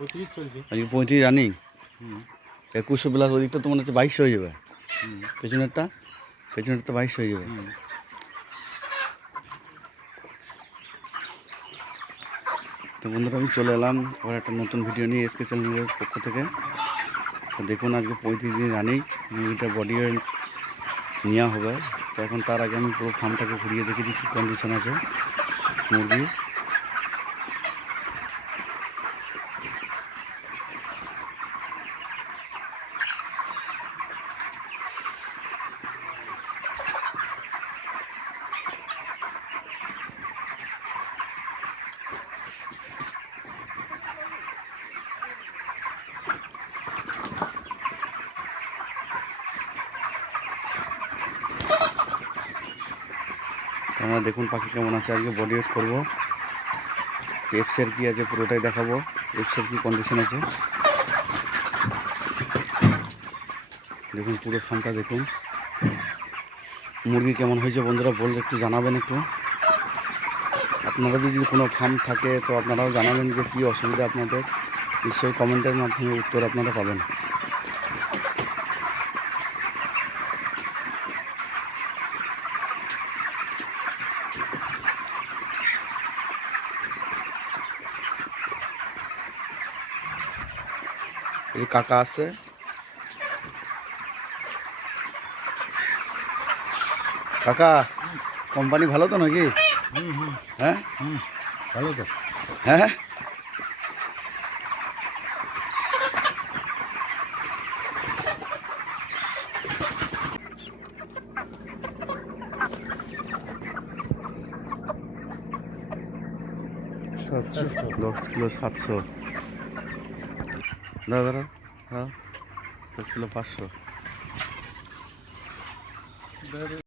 আজকে 35 running. 2100 plus, ওদিকটা তো মনে হচ্ছে 2200 হয়ে যাবে। পেছনেরটা 2200 হয়ে যাবে। তো বন্ধুরা, আমি চলে এলাম আবার একটা নতুন ভিডিও নিয়ে এসকে চ্যানেলের পক্ষ থেকে। তো দেখুন, আজকে 35 দিন রানিং মুরগিটা বডি ওয়েট নেওয়া হবে। তো এখন তার আগে আমি পুরো ফার্মটাকে ঘুরিয়ে দেখে দিচ্ছি কন্ডিশন আছে মুরগি। আমরা দেখুন পাখি কেমন আছে। আজকে বডি ওয়েট করবো, এক্সের কী আছে পুরোটাই দেখাবো, এক্সের কী কন্ডিশন আছে। দেখুন পুরো ফার্মটা দেখুন। মুরগি কেমন হয়েছে বন্ধুরা বললে একটু জানাবেন। একটু আপনারা যদি কোনো ফার্ম থাকে তো আপনারাও জানাবেন যে কী অসুবিধা আপনাদের, নিশ্চয়ই কমেন্টের মাধ্যমে উত্তর আপনারা পাবেন। এই কাকা আছে, কাকা কোম্পানি ভালো তো নাকি? হ্যাঁ ভালো তো। হ্যাঁ, সাতশো 10 কিলো 700, দাদা হ্যাঁ 10 কিলো 500।